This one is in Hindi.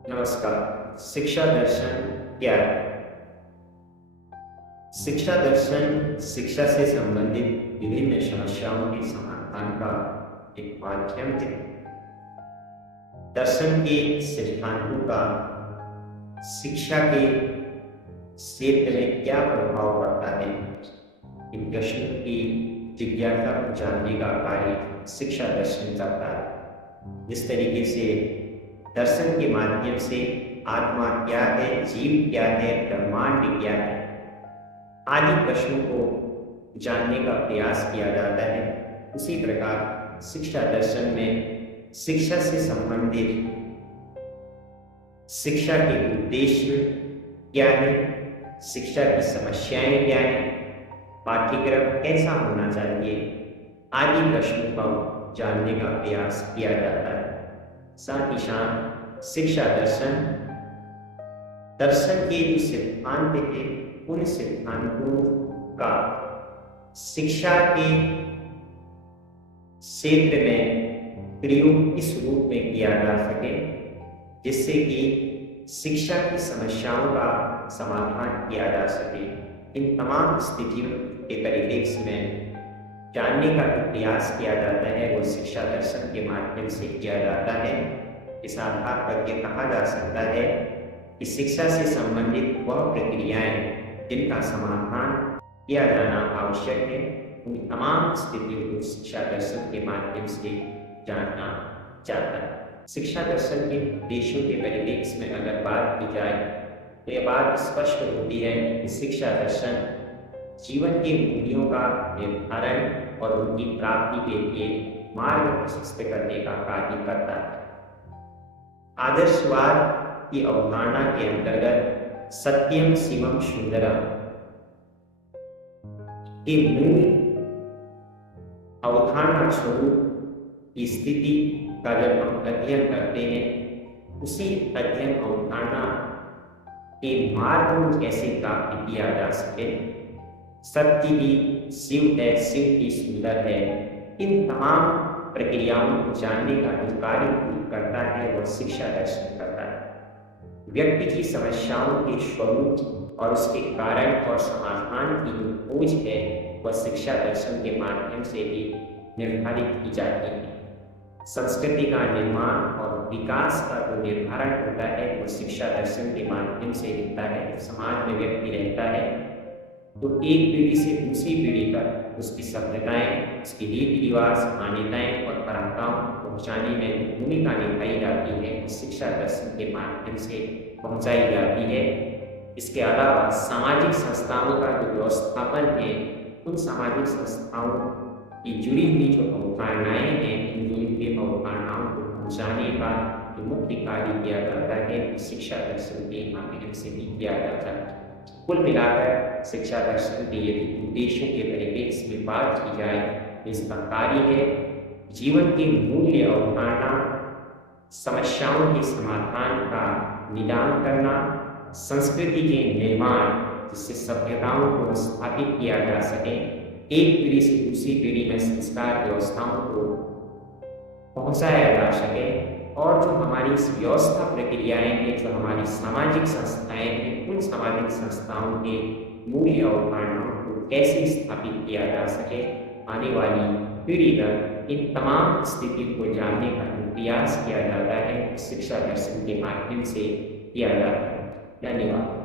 नमस्कार। शिक्षा दर्शन क्या है? शिक्षा दर्शन शिक्षा से संबंधित विभिन्न समस्याओं के समाधान का एक माध्यम है। दर्शन के सिद्धांतों का शिक्षा के क्षेत्र में क्या प्रभाव पड़ता है, इन प्रश्नों की जिज्ञासा को जानने का कार्य शिक्षा दर्शन करता है। जिस तरीके से दर्शन के माध्यम से आत्मा क्या है, जीव क्या है, ब्रह्मांड क्या है आदि प्रश्नों को जानने का प्रयास किया जाता है, उसी प्रकार शिक्षा दर्शन में शिक्षा से संबंधित शिक्षा के उद्देश्य क्या है, शिक्षा की समस्याएं क्या है, पाठ्यक्रम कैसा होना चाहिए आदि प्रश्नों को जानने का प्रयास किया जाता है। साथ ही साथ शिक्षा दर्शन दर्शन के जो सिद्धांत थे उन सिद्धांतों का शिक्षा के क्षेत्र में प्रयोग इस रूप में किया जा सके जिससे कि शिक्षा की समस्याओं का समाधान किया जा सके। इन तमाम स्थितियों के परिप्रेक्ष्य में जानने का जो प्रयास किया जाता है वो शिक्षा दर्शन के माध्यम से किया जाता है। इस आधार पर यह कहा जा सकता है कि शिक्षा से संबंधित वह प्रक्रियाएं जिनका समाधान किया जाना आवश्यक है, उन तमाम स्थितियों को शिक्षा दर्शन के माध्यम से जानना चाहता है। शिक्षा दर्शन के उद्देश्यों के परिप्रेक्ष्य में अगर बात की जाए तो यह बात स्पष्ट होती है कि शिक्षा दर्शन जीवन के मूल्यों का निर्धारण और उनकी प्राप्ति के लिए मार्ग प्रशस्त करने का कार्य करता है। आदर्शवाद की अवधारणा के अंतर्गत सत्यम शिवम सुंदरम के मूल अवधारणा स्वरूप की स्थिति का जब हम अध्ययन करते हैं, उसी अध्ययन अवधारणा के मार्ग को कैसे प्राप्त किया जा सके, सत्य ही शिव है, शिव ही सुंदर है, इन तमाम प्रक्रियाओं को जानने का जो कार्य करता है वह शिक्षा दर्शन करता है। व्यक्ति की समस्याओं के स्वरूप और उसके कारण और समाधान की जो खोज है वह शिक्षा दर्शन के माध्यम से भी निर्धारित की जाती है। संस्कृति का निर्माण और विकास का जो निर्धारण होता है वह शिक्षा दर्शन के माध्यम से होता है। समाज में व्यक्ति रहता है तो एक पीढ़ी से दूसरी पीढ़ी तक उसकी सभ्यताएं, उसकी रीति रिवाज, मान्यताएं और परंपराओं को पहुँचाने में भूमिका निभाई जाती है, शिक्षा दर्शन के माध्यम से पहुँचाई जाती है। इसके अलावा सामाजिक संस्थाओं का जो व्यवस्थापन है, उन सामाजिक संस्थाओं की जुड़ी हुई जो अवधारणाएं हैं, इन जुड़ी हुई अवधारणाओं को पहुँचाने का जो मुख्य कार्य किया जाता है शिक्षा दर्शन के माध्यम से भी किया जाता है। कुल मिलाकर शिक्षा दर्शन के यदि उद्देश्यों के परिप्रेक्ष्य में बात की जाए तो इसका कार्य है जीवन के मूल्य अवधारणा, समस्याओं के समाधान का निदान करना, संस्कृति के निर्माण जिससे सभ्यताओं को स्थापित किया जा सके, एक पीढ़ी से दूसरी पीढ़ी में संस्कार व्यवस्थाओं को पहुंचाया जा सके, और जो हमारी व्यवस्था प्रक्रियाएं हैं, जो हमारी सामाजिक संस्थाएं हैं, उन सामाजिक संस्थाओं के मूल्य अवधारणाओं को कैसे स्थापित किया जा सके, आने वाली पीढ़ी तक इन तमाम स्थितियों को जानने का प्रयास किया जाता है, शिक्षा दर्शन के माध्यम से किया जाता है। धन्यवाद।